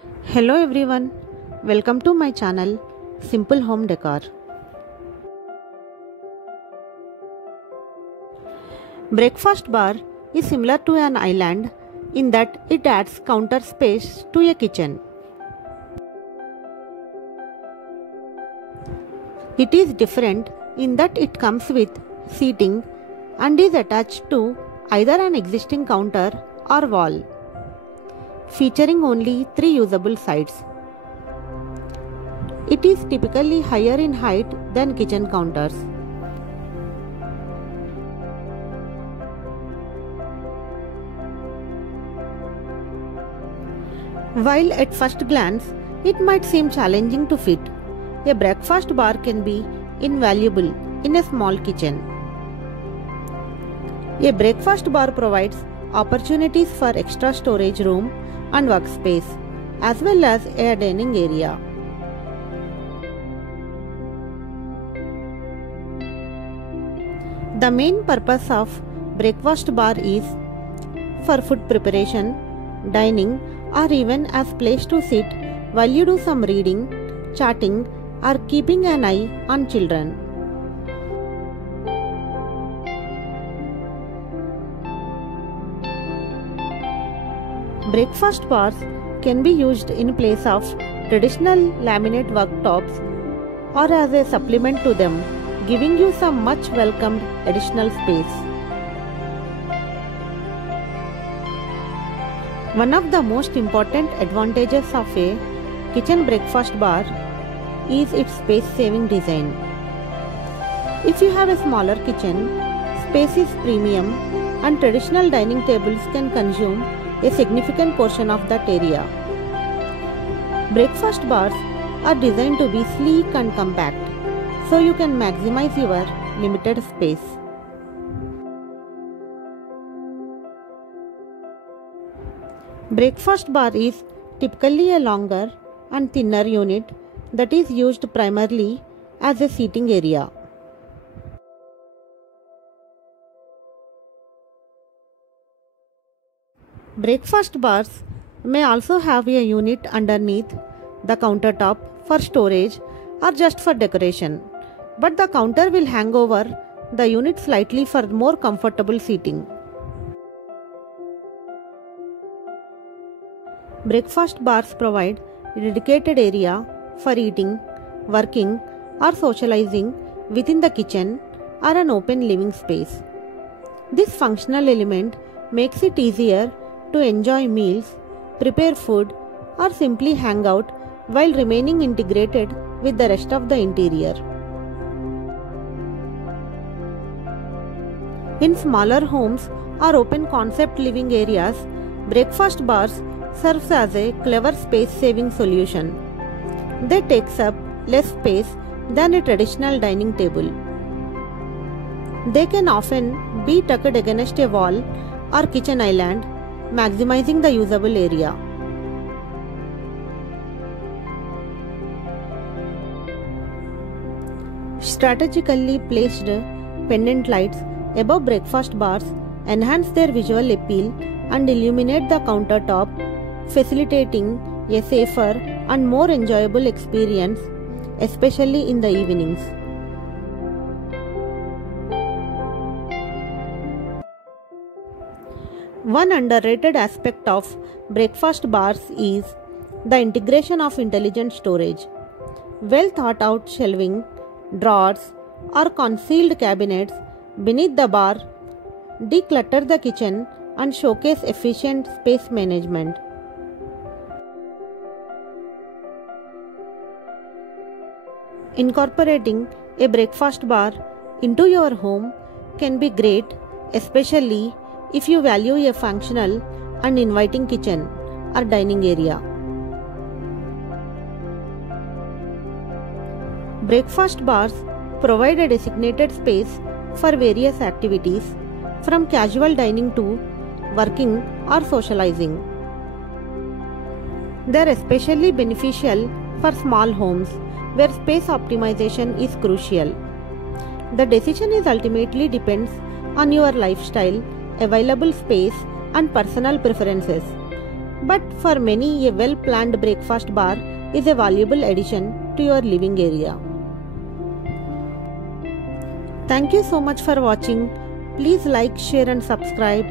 Hello everyone, welcome to my channel Simple Home Decor. Breakfast bar is similar to an island in that it adds counter space to a kitchen. It is different in that it comes with seating and is attached to either an existing counter or wall, featuring only 3 usable sides. It is typically higher in height than kitchen counters. While at first glance it might seem challenging to fit, a breakfast bar can be invaluable in a small kitchen. A breakfast bar provides opportunities for extra storage room and workspace, as well as a dining area. The main purpose of breakfast bar is for food preparation, dining, or even as place to sit while you do some reading, chatting, or keeping an eye on children. Breakfast bars can be used in place of traditional laminate worktops or as a supplement to them, giving you some much welcomed additional space. One of the most important advantages of a kitchen breakfast bar is its space-saving design. If you have a smaller kitchen, space is premium and traditional dining tables can consume a significant portion of that area. Breakfast bars are designed to be sleek and compact, so you can maximize your limited space. Breakfast bar is typically a longer and thinner unit that is used primarily as a seating area. Breakfast bars may also have a unit underneath the countertop for storage or just for decoration, but the counter will hang over the unit slightly for more comfortable seating. Breakfast bars provide a dedicated area for eating, working, or socializing within the kitchen or an open living space. This functional element makes it easier to enjoy meals, prepare food, or simply hang out while remaining integrated with the rest of the interior. In smaller homes or open concept living areas, breakfast bars serves as a clever space-saving solution. They takes up less space than a traditional dining table. They can often be tucked against a wall or kitchen island, maximizing the usable area. Strategically placed pendant lights above breakfast bars enhance their visual appeal and illuminate the countertop, facilitating a safer and more enjoyable experience, especially in the evenings. One underrated aspect of breakfast bars is the integration of intelligent storage. Well thought out shelving, drawers, or concealed cabinets beneath the bar declutter the kitchen and showcase efficient space management. Incorporating a breakfast bar into your home can be great, especially if you value a functional and inviting kitchen or dining area. Breakfast bars provide a designated space for various activities, from casual dining to working or socializing. They are especially beneficial for small homes where space optimization is crucial. The decision is ultimately depends on your lifestyle, available space, and personal preferences. but for many, a well-planned breakfast bar is a valuable addition to your living area. Thank you so much for watching. Please like, share and subscribe.